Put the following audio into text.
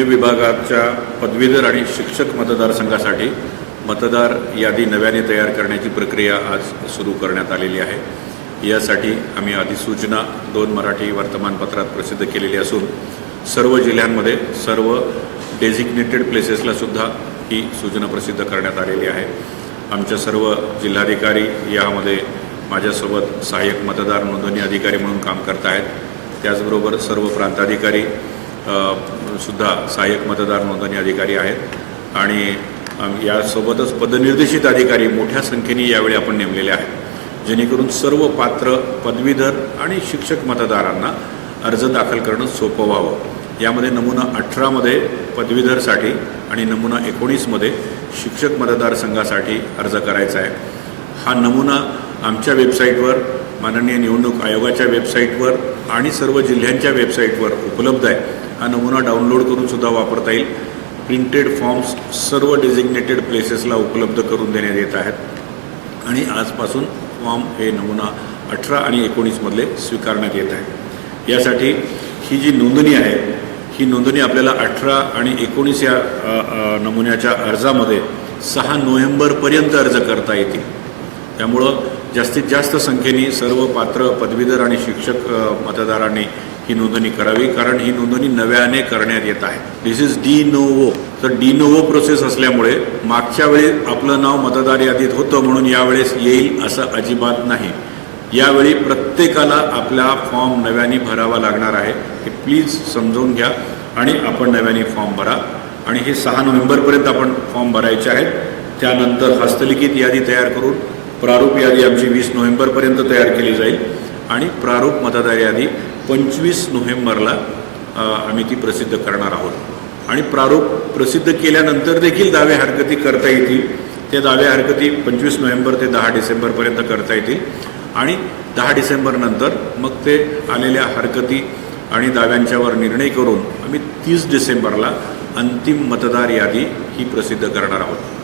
पुणे विभागाच्या पदवीधर आणि शिक्षक मतदारसंघासाठी मतदार यादी नव्याने तयार करण्याची प्रक्रिया आज सुरू करण्यात आलेली आहे। यासाठी आम्ही अधिसूचना 2 मराठी वर्तमानपत्रात प्रसिद्ध केलेली असून सर्व जिल्ह्यांमध्ये सर्व डेझिग्नेटेड प्लेसेसला सुद्धा ही सूचना प्रसिद्ध करण्यात आलेली आहे। आमच्या सर्व जिल्हाधिकारी यामध्ये माझ्यासोबत सहाय्यक मतदार नोंदणी अधिकारी म्हणून काम करत आहेत। त्याचबरोबर सर्व प्रांताधिकारी सुद्धा सहाय्यक मतदार नोंदणी अधिकारी आहेत आणि यासोबतच पदनिर्देशित अधिकारी मोठ्या संख्येने यावेळी आपण नेमलेले आहेत, जेणेकरून सर्व पात्र पदवीधर आणि शिक्षक मतदारांना अर्ज दाखल करणं सोपं व्हावं। यामध्ये नमुना 18 मध्ये पदवीधरसाठी आणि नमुना 19 मध्ये शिक्षक मतदारसंघासाठी अर्ज करायचा आहे। हा नमुना आमच्या वेबसाईटवर, माननीय निवडणूक आयोगाच्या वेबसाईटवर आणि सर्व जिल्ह्यांच्या वेबसाईटवर उपलब्ध आहे। हा नमुना डाउनलोड करून सुद्धा वापरता येईल। प्रिंटेड फॉर्म्स सर्व डेझिग्नेटेड प्लेसेसला उपलब्ध करून देण्यात येत आहेत आणि आजपासून फॉर्म हे नमुना 18 आणि 19 मधले स्वीकारण्यात येत आहे। यासाठी ही जी नोंदणी आहे, ही नोंदणी आपल्याला 18 आणि 19 या नमुन्याच्या अर्जामध्ये 6 नोव्हेंबरपर्यंत अर्ज करता येतील। त्यामुळं जास्तीत जास्त संख्येने सर्व पात्र पदवीधर आणि शिक्षक मतदारांनी ही नोंदणी करावी, कारण ही नोंदणी नव्याने करण्यात येत आहे। दिस इज डी नोवो। तर डी नोवो प्रोसेस असल्यामुळे मागच्या वेळी आपलं नाव मतदार यादीत होतं म्हणून यावेळेस येईल असं अजिबात नाही। यावेळी प्रत्येकाला आपला फॉर्म नव्याने भरावा लागणार आहे। हे प्लीज समजून घ्या आणि आपण नव्याने फॉर्म भरा आणि हे 6 नोव्हेंबरपर्यंत आपण फॉर्म भरायचे आहेत। त्यानंतर हस्तलिखित यादी तयार करून प्रारूप यादी आमची 20 नोव्हेंबरपर्यंत तयार केली जाईल आणि प्रारूप मतदार यादी 25 नोव्हेंबरला आम्ही ती प्रसिद्ध करणार आहोत। आणि प्रारूप प्रसिद्ध केल्यानंतर देखील दावे हरकती करता येतील। ते दावे हरकती 25 नोव्हेंबर ते 10 डिसेंबरपर्यंत करता येतील आणि 10 डिसेंबरनंतर मग ते आलेल्या हरकती आणि दाव्यांच्यावर निर्णय करून आम्ही 30 डिसेंबरला अंतिम मतदार यादी ही प्रसिद्ध करणार आहोत।